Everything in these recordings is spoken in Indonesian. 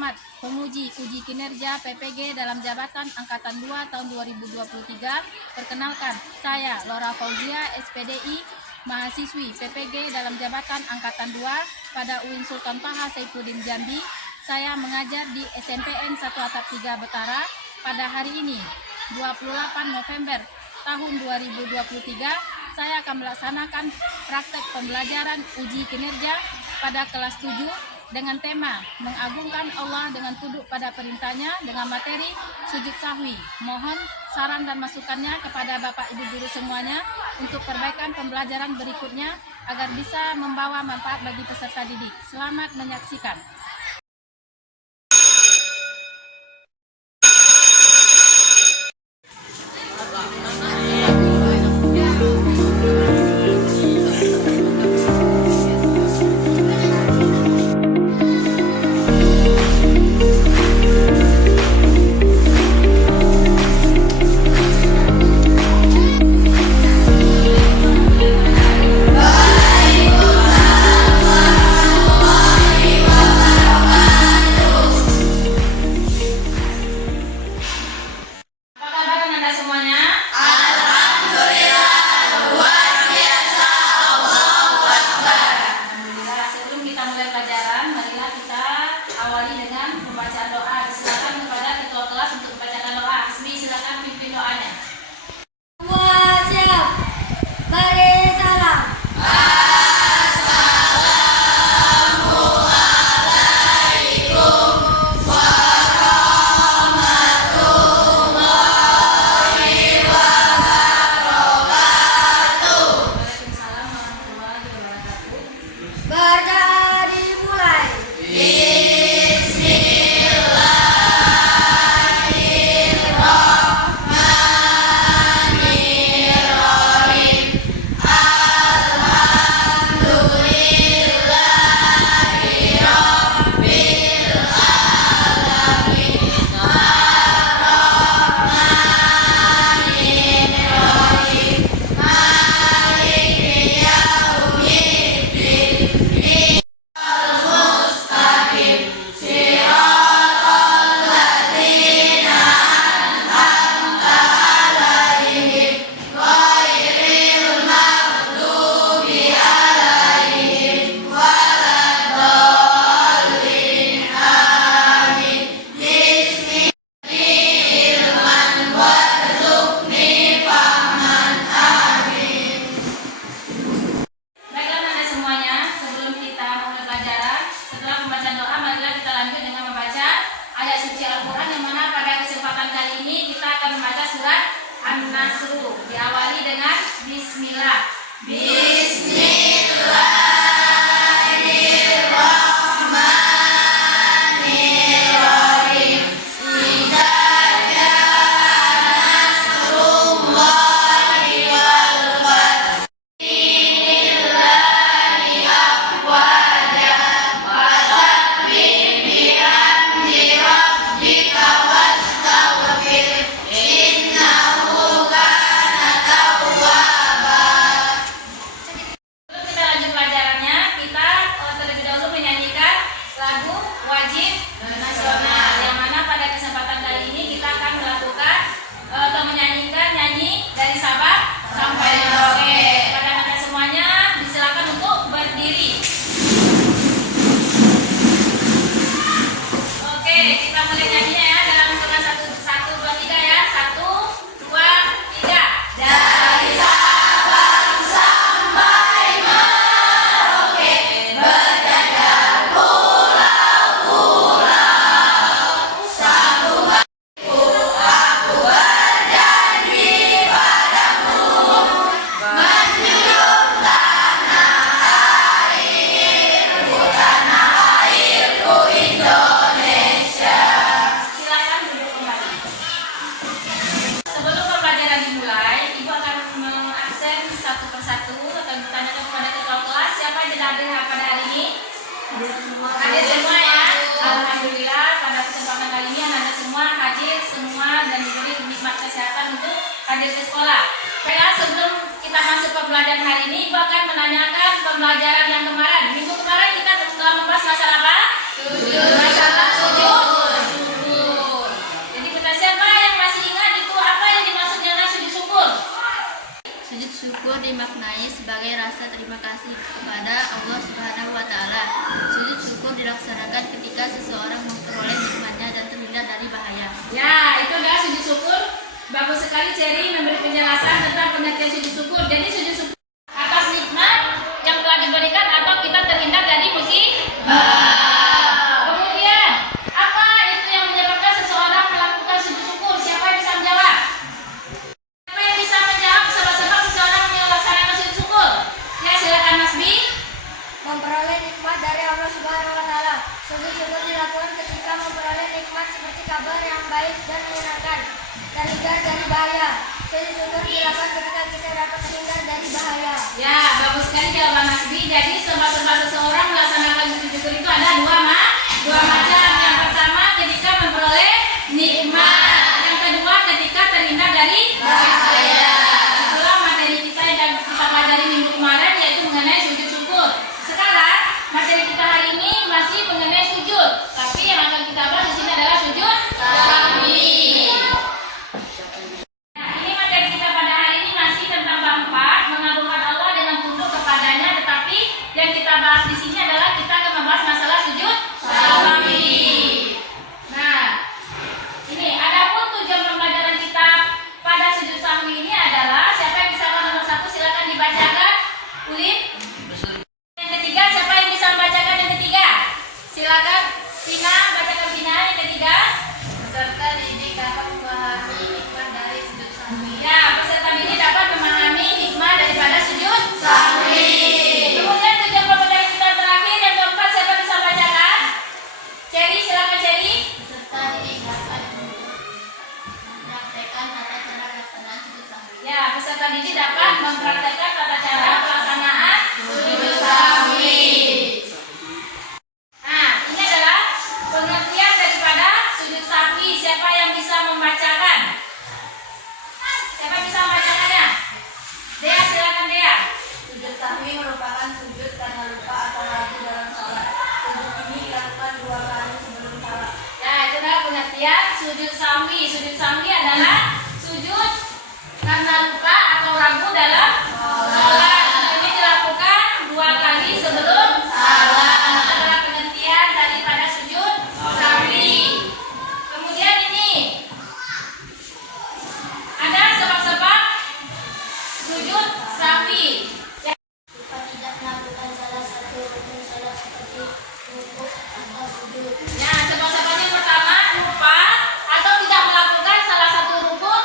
Pengamat Penguji Uji Kinerja PPG dalam Jabatan Angkatan 2 tahun 2023. Perkenalkan, saya Laura Fauzia, SPDI, mahasiswi PPG dalam Jabatan Angkatan 2 pada UIN Sultan Taha Saifuddin Jambi. Saya mengajar di SNPN 1 Atap 3 Betara. Pada hari ini, 28 November tahun 2023, saya akan melaksanakan praktek pembelajaran uji kinerja pada kelas 7 dengan tema mengagungkan Allah dengan tunduk pada perintahnya dengan materi sujud sahwi. Mohon saran dan masukannya kepada Bapak Ibu guru semuanya untuk perbaikan pembelajaran berikutnya agar bisa membawa manfaat bagi peserta didik. Selamat menyaksikan. An-Nasru diawali dengan Bismillah. Bismillahirrahmanirrahim. Idza jaa nasrullahi wal fath. Inillahi afwaja fasabbih bihamdi rabbika wastaghfir. Wajib nasional, yang mana pada kesempatan kali ini kita akan melakukan atau menyanyikan nyanyi dari Sabang sampai Merauke. Pada anda semuanya disilakan untuk berdiri. Oke, kita mulai nyanyinya ya dalam hitungan 1, 2, 3 ya. 1, 2, 3. Dari Sabang sampai Merauke berjajar hadir semua ya. Alhamdulillah pada kesempatan kali ini anak-anak semua hadir semua dan diberi nikmat kesehatan untuk hadir ke sekolah. Baiklah, sebelum kita masuk ke pembelajaran hari ini, Ibu akan menanyakan pembelajaran yang kemarin. Minggu kemarin kita telah membahas masalah apa? Masalah sujud syukur dimaknai sebagai rasa terima kasih kepada Allah Subhanahu wa Ta'ala. Sujud syukur dilaksanakan ketika seseorang memperoleh nikmatnya dan terhindar dari bahaya. Ya, itu adalah sujud syukur. Bagus sekali Cherry memberi penjelasan tentang pengertian sujud syukur. Jadi sujud syukur atas nikmat yang telah diberikan atau kita terhindar dari musibah. Kemudian, apa itu yang menyebabkan seseorang melakukan sujud syukur? Siapa yang bisa menjawab? Siapa yang bisa menjawab sebab-sebab seseorang melaksanakan sujud syukur? Ya, silakan Mas Bi. Memperoleh nikmat dari Allah Subhanahu wa Ta'ala. Sujud syukur dilakukan ketika memperoleh nikmat seperti kabar yang baik dan menyenangkan, terhindar dari bahaya. Sujud syukur dilakukan ketika kita dapat terhindar dari bahaya. Ya, bagus sekali jawaban Mas Bi. Jadi sebab-sebab seseorang melaksanakan sujud syukur itu ada dua macam. Yang pertama ketika memperoleh nikmat. Yang kedua ketika terhindar dari bahaya. Itulah materi kita yang kita pelajari minggu kemarin, yaitu mengenai sujud syukur. Sekarang materi kita hari ini masih mengenai sujud, tapi yang akan kita bahas di sini adalah sujud sahwi. Nah, ini materi kita pada hari ini masih tentang bab 4, mengagungkan Allah dengan tunduk kepadanya, tetapi yang kita bahas di sini adalah kita akan membahas masalah sujud sahwi. Nah, ini adapun tujuan pembelajaran kita pada sujud sahwi ini adalah, siapa yang bisa nomor 1 silakan dibacakan. Ulin. Yang ketiga, siapa yang bisa membacakan yang ketiga? Silakan Tina, bacakan Tina yang ketiga. Peserta didik dapat memahami nikmat dari sujud sahwi. Ya, peserta didik dapat memahami hikmah daripada sujud sahwi. Kemudian tujuan pembelajaran kita terakhir yang keempat, siapa bisa bacakan? Cherry, silakan Cherry. Peserta didik dapat mempraktekkan tata cara pelaksanaan sujud sahwi. Ya, peserta didik dapat mempraktekkan tata cara pelaksanaan sujud sahwi. Nah, ini adalah pengertian daripada sujud sahwi. Siapa yang bisa membacakan? Siapa yang bisa membacakannya? Dea, silakan Dea. Sujud sahwi merupakan sujud karena lupa atau ragu dalam salat. Sujud ini dilakukan 2 kali sebelum salat. Nah, itu adalah pengertian sujud sahwi. Sujud sahwi adalah sujud karena lupa atau ragu dalam salat. Sujud ini dilakukan 2 kali sebelum salat. Itu adalah pengertian daripada sujud sahwi. Kemudian ini ada sebab-sebab sujud sahwi. Lupa tidak melakukan salah satu rukun salat seperti rukuk atau sujud. Ya, sebab-sebabnya pertama lupa atau tidak melakukan salah satu rukun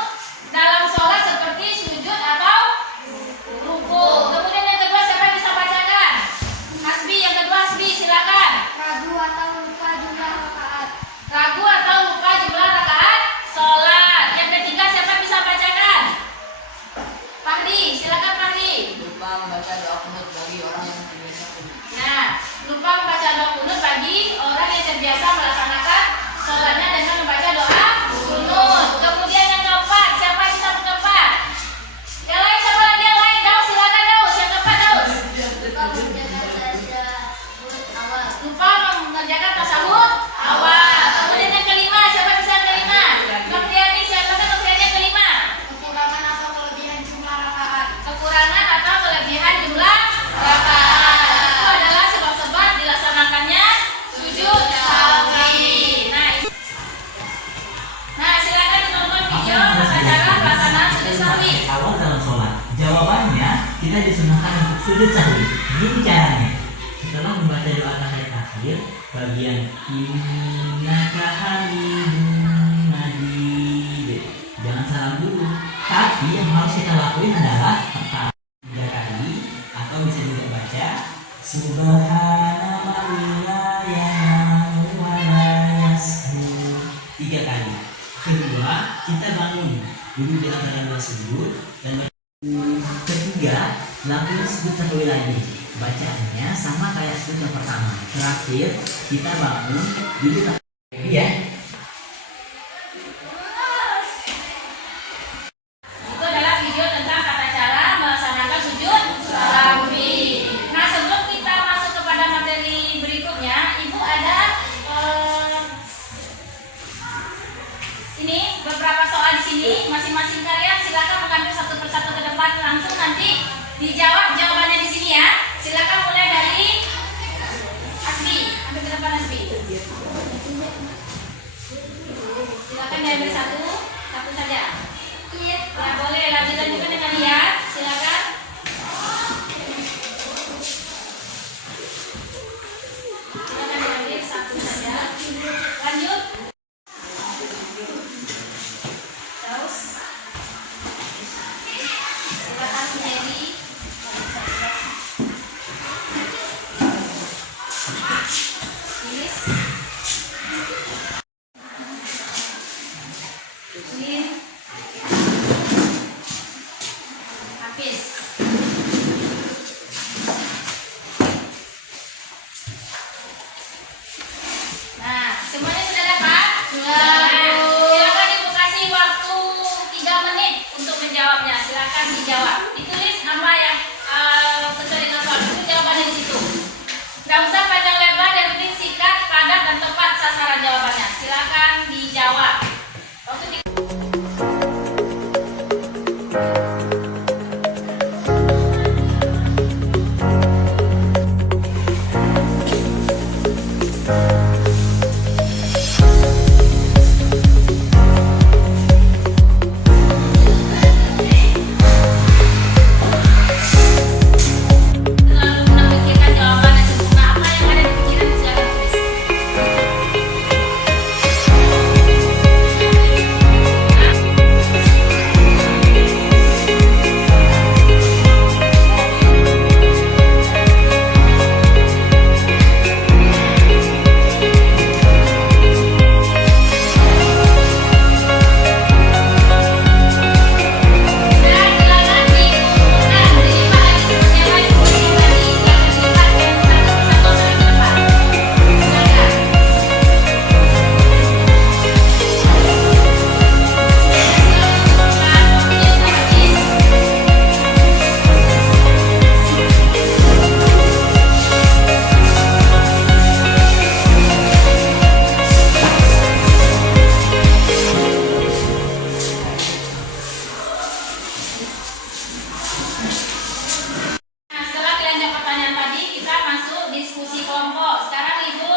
dalam sholat seperti sujud atau rukuk. Kemudian yang kedua, siapa yang bisa bacakan? Hasbi, yang kedua Hasbi, silakan. Ragu atau lupa jumlah rakaat. Ragu atau lupa jumlah rakaat sholat. Yang ketiga, siapa yang bisa bacakan? Fahri, silakan Fahri. Lupa membaca doa kunut bagi orang yang terbiasa kunut. Nah, lupa membaca doa kunut bagi orang yang terbiasa melaksanakan sholatnya dengan membaca doa kunut. Kemudian yang keempat, siapa yang bisa keempat? Yang lain, siapa lagi yang lain? Daus, silakan Daus. Yang keempat Daus. Lupa mengerjakan tasawuf awal. Lupa mengerjakan tasawuf awal. Kemudian yang kelima, siapa bisa yang kelima? Nofriani, silakan Nofriani yang kelima. Kekurangan atau kelebihan jumlah rakaat. Kekurangan atau kelebihan jumlah rakaat. Itu adalah sebab-sebab dilaksanakannya sujud sahwi. Nah, silakan ditonton video tata cara pelaksanaan sujud sahwi. Awal dalam sholat. Jawabannya, kita disunahkan untuk sujud sahwi. Gini caranya. Setelah membaca doa tahiyat akhir, bagian innaka hamidun majid. Jangan salam dulu. Tapi yang harus kita lakuin adalah pertama 3 kali, atau bisa juga baca Subhana man la yanamu wa la yashu 3 kali. Kedua, kita bangun duduk di antara 2 sujud, dan ketiga, lakukan sujud sahwi lagi. Bacaannya sama kayak sujud yang pertama. Terakhir, kita bangun duduk ya. Itu adalah video tentang tata cara melaksanakan sujud sahwi. Nah, sebelum kita masuk kepada materi berikutnya, Ibu ada ini beberapa soal di sini. Masing-masing kalian silakan mengambil satu persatu ke depan langsung, nanti silakan dijawab. Ditulis nama yang sesuai dengan soal itu jawabannya di situ. Nggak usah panjang lebar, yang penting singkat, padat, dan tepat sasaran jawabannya. Silakan dijawab. Waktu di selalu memikirkan jawaban yang sempurna. Apa yang ada di pikiran silakan tulis. Nah, silakan dilipat lagi seperti yang lain. Silakan dilipat dan satu persatu sampai ke depan. Silakan. Nah, setelah kalian jawab pertanyaan tadi, kita masuk diskusi kelompok. Sekarang Ibu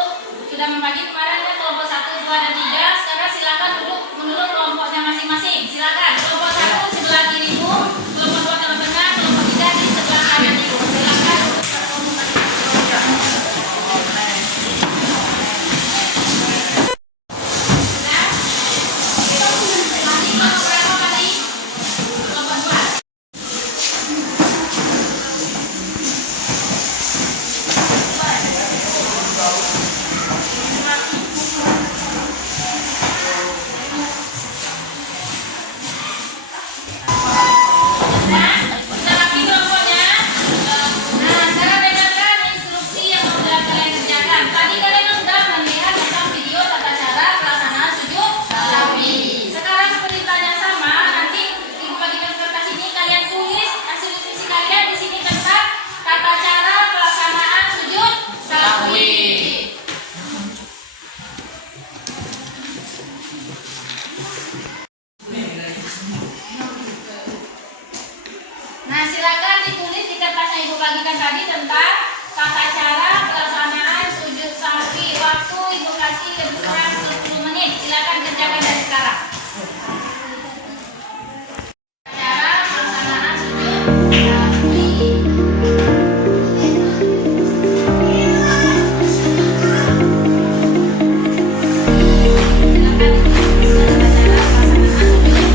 sudah membagi kemarin kan kelompok 1, 2, dan 3. Sekarang silakan duduk menurut kelompoknya masing-masing. Silakan. Kelompok 1 sebelah kiri Ibu, kelompok 2 tengah-tengah, kelompok 3 di sebelah kanan Ibu. Silakan duduk pada kelompok masing-masing. Nah, tadi kelompok berapa tadi? Kelompok 2. Nah, sudah rapi kelompoknya. Nah, sekarang dengarkan instruksi yang sudah kalian kerjakan. Tadi kalian sudah melihat tentang video tata cara pelaksanaan sujud sawi. Sekarang perintahnya sama. Nanti Ibu bagikan kertas ini, kalian tulis hasil diskusi kalian di sini tentang tata cara pelaksanaan sujud sawi. Nah, silakan ditulis di kertas yang Ibu bagikan tadi tentang tata cara pelaksanaan sujud sawi. Waktu Ibu kasih lebih kurang 10 menit. Silakan kerjakan dari sekarang. Cara pelaksanaan sujud sawi. Silakan ditulis tata cara pelaksanaan sujud.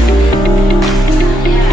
Ya.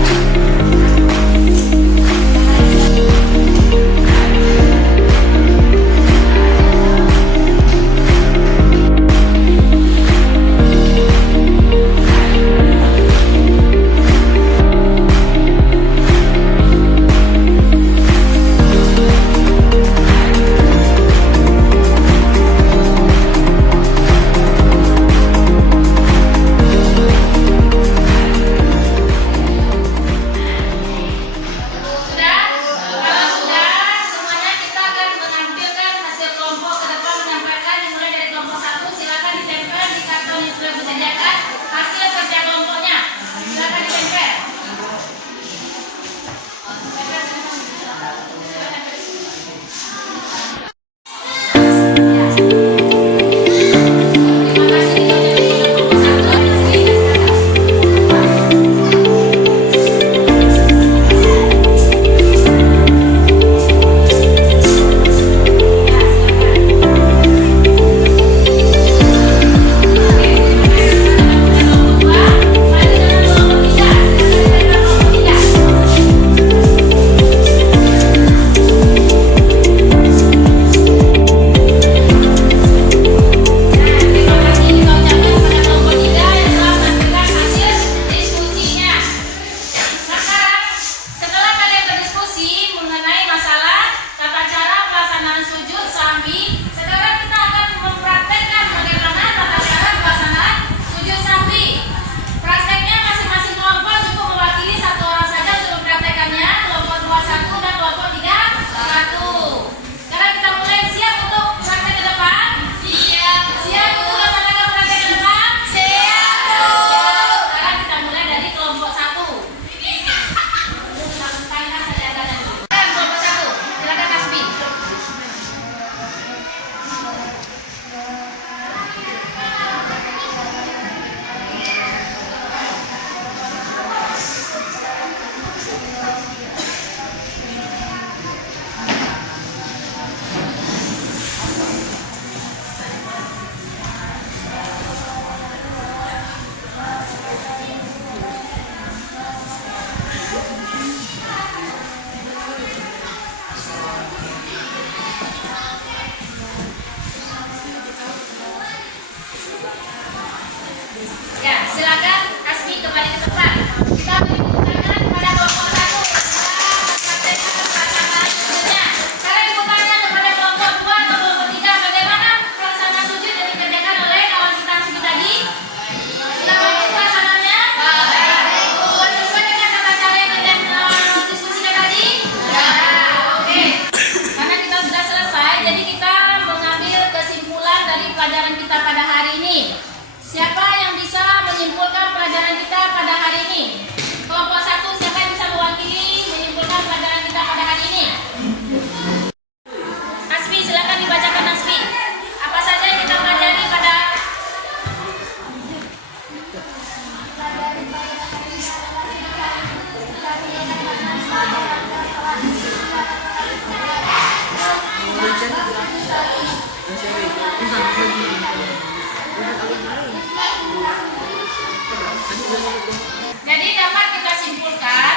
Jadi dapat kita simpulkan